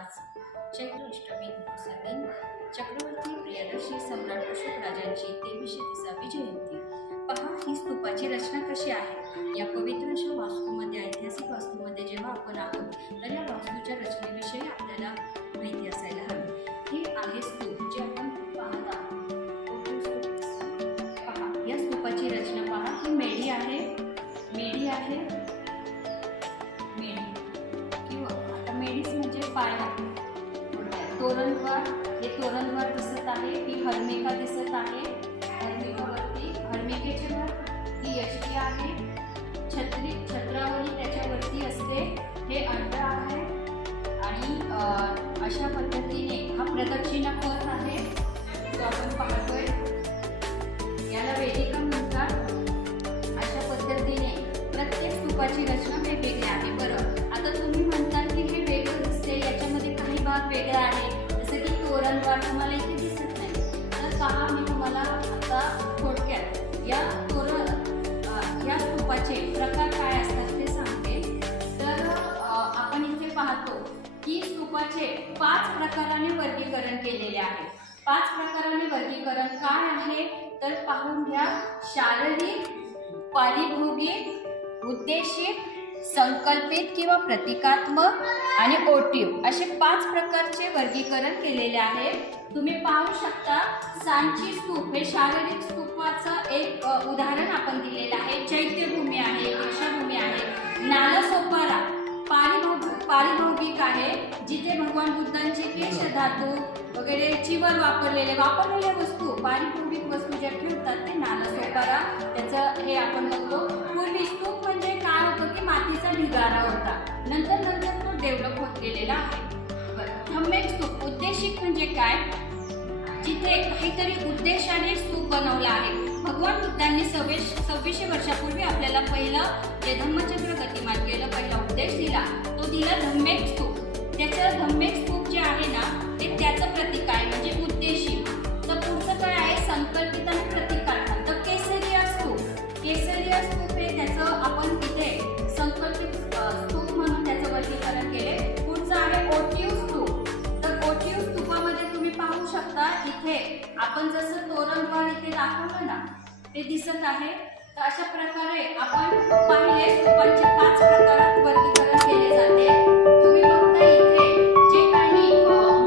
आज चैत्र अष्टमी दिन चक्रवर्ती प्रियदर्शी सम्राट अशोक राजांची 2330वी जयंती। पहा ही स्तूपाची रचना कशी आहे। या पवित्र अशा वास्तूमध्ये, ऐतिहासिक वास्तूमध्ये जेव्हा आपण आहोत तर या वास्तूच्या रचनेविषयी आपल्याला माहिती असायला हवी। ही आहे स्तूप जे आपण पाहत आहोत। पहा या स्तूपाची रचना पहा, ही मेढी आहे किंवा आता मेढीच म्हणजे पाय आहे। तोरणद्वार, हे तोरणद्वार दिसत आहे। ही हर्मिका दिसत आहे। हर्मिकेच्या वर ही यष्टी आहे। छत्रावली त्याच्यावरती असते। हे अंड आहे आणि अशा पद्धतीने हा प्रदक्षिणा पथ आहे जो आपण पाहतोय, याला वेदिका म्हणतात। अशा पद्धतीने प्रत्येक स्तूपाची रचना वेगवेगळी आहे। बरं, आता तुम्ही म्हणता की हे वेगळं दिसते, याच्यामध्ये काही भाग वेगळा आहे, जसं की तोरणद्वार तुम्हाला इथे दिसत नाही। तर पहा, मी तुम्हाला आता थोडक्यात या स्तूपाचे प्रकार काय असतात ते सांगते। तर आपण इथे पाहतो की स्तूपाचे 5 प्रकाराने वर्गीकरण केलेले आहे। 5 प्रकाराने वर्गीकरण काय आहे तर पाहून घ्या। शारीरिक, पारिभौतिक, उद्देशिक, संकल्पित किंवा प्रतिकात्मक आणि ओटीव असे 5 प्रकारचे वर्गीकरण केलेले आहे। तुम्ही पाहू शकता, सांची स्तूप हे शारीरिक स्तूपाचं एक उदाहरण आपण दिलेलं आहे। चैत्यभूमी आहे, दीक्षाभूमी आहे। नालसोपारा पारिभौतिक आहे, जिथे भगवान बुद्धांचे केश धातू वगैरे चिवर वापरलेल्या वस्तू, पारिभौतिक वस्तू ज्या ठेवतात ते नालसोपारा, त्याचं हे आपण बघतो। पूर्वी स्तूप म्हणजे काय होतं की मातीचा ढिगारा होता, नंतर तो डेव्हलप होत गेलेला आहे। धम्मिक स्तूप उद्देशिक म्हणजे काय, जिथे काहीतरी उद्देशाने स्तूप बनवला आहे। भगवान बुद्धांनी 2600 वर्षापूर्वी आपल्याला पहिलं जे धम्मचक्र गतिमान पहिला उपदेश दिला, तो दिला धम्मिक स्तूप। त्याचं धम्मिक स्तूप जे आहे ना ते त्याचं प्रतीक आहे, म्हणजे उद्देशिक। तर पुढचं काय आहे, संकल्पित आणि प्रतिकात्मक। तर केसरिया स्तूप हे त्याचं आपण इथे संकल्पित स्तूप म्हणून त्याचं वर्गीकरण केले। पुढचं आहे ओटीव स्तूप। तर ओटीव स्तूपामध्ये तुम्ही पाहू शकता, इथे आपण जसं तोरणद्वार इथे दाखवलं ना ते दिसत आहे। तर अशा प्रकारे आपण पाहिले स्तूपांचे 5 प्रकारात वर्गीकरण केले जाते। तुम्ही बघता इथे जे काही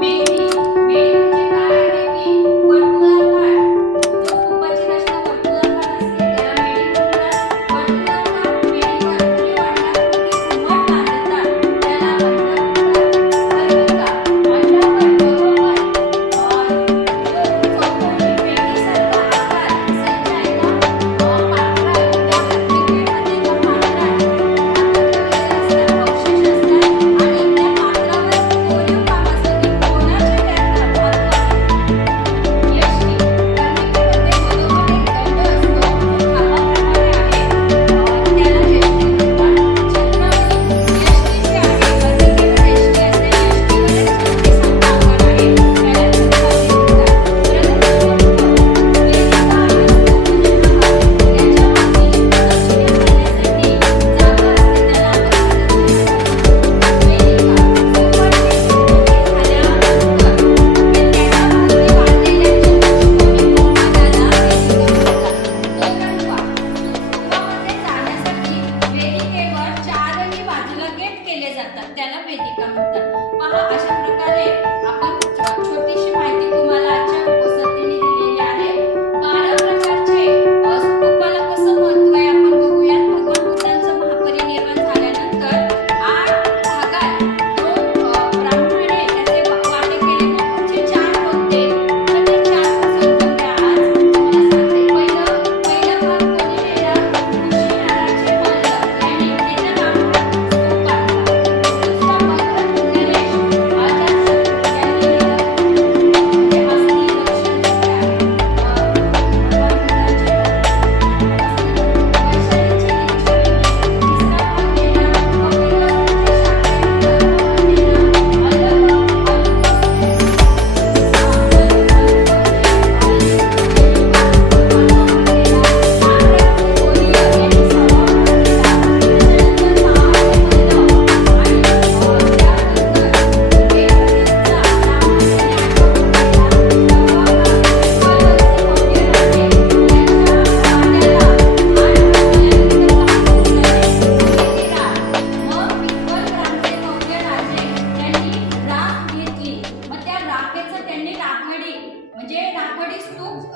मेढी म्हणजे काय आहे की वर्तुळाकार, जो स्तूपाची रचना वर्तुळाकार असते त्याला मेढी म्हणतात। वर्तुळाकार मेढीवर खाली अंडाकृती घुमट बांधतात त्याला म्हणतात हर्मिका। अंडावर बरोबर चौकोनी पेटीसारखा आकार संचायला पात्रा, त्या प्रत्येक पेटीमध्ये जो पात्रा आहे त्यामध्ये अवशेष असतात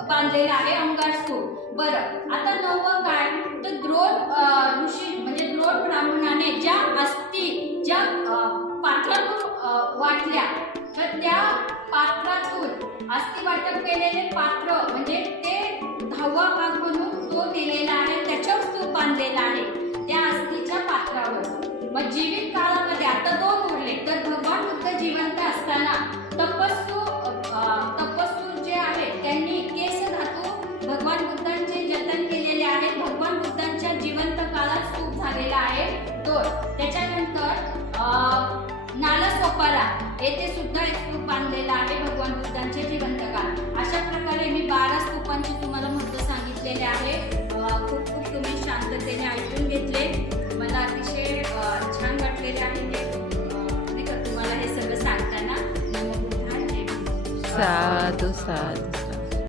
बांधलेलं आहे अंगार स्तूप. बरं, आता 9वं काय तर द्रोण ऋषी म्हणजे द्रोण ब्राह्मणाने ज्या अस्थी ज्या पात्रातून वाटल्या, तर त्या पात्रातून अस्थि वाटप केलेले पात्र म्हणजे ते 10वा भाग म्हणून तो दिलेला आहे, त्याच्यावर स्तूप बांधलेला आहे त्या अस्थीच्या पात्रावर. मग जीवित काळामध्ये आता 2 उरले. तर भगवान बुद्ध जिवंत असताना तपस्सू जे आहेत त्यांनी केस धातू भगवान बुद्धांचे जतन केलेले आहेत. भगवान बुद्धांच्या जिवंत काळात स्तूप झालेला आहे 2. त्याच्यानंतर नालासोपारा येथे सुद्धा एक स्तूप बांधलेला आहे भगवान बुद्धांचे जिवंत काळ. अशा प्रकारे मी 12 स्तूपांची तुम्हाला महत्त्व सांगितलेले आहे. खूप खूप तुम्ही शांततेने ऐकून घेतले. मला अतिशय छान वाटलेले आहे हे तुम्हाला हे सगळं सांगताना. साधू साधू.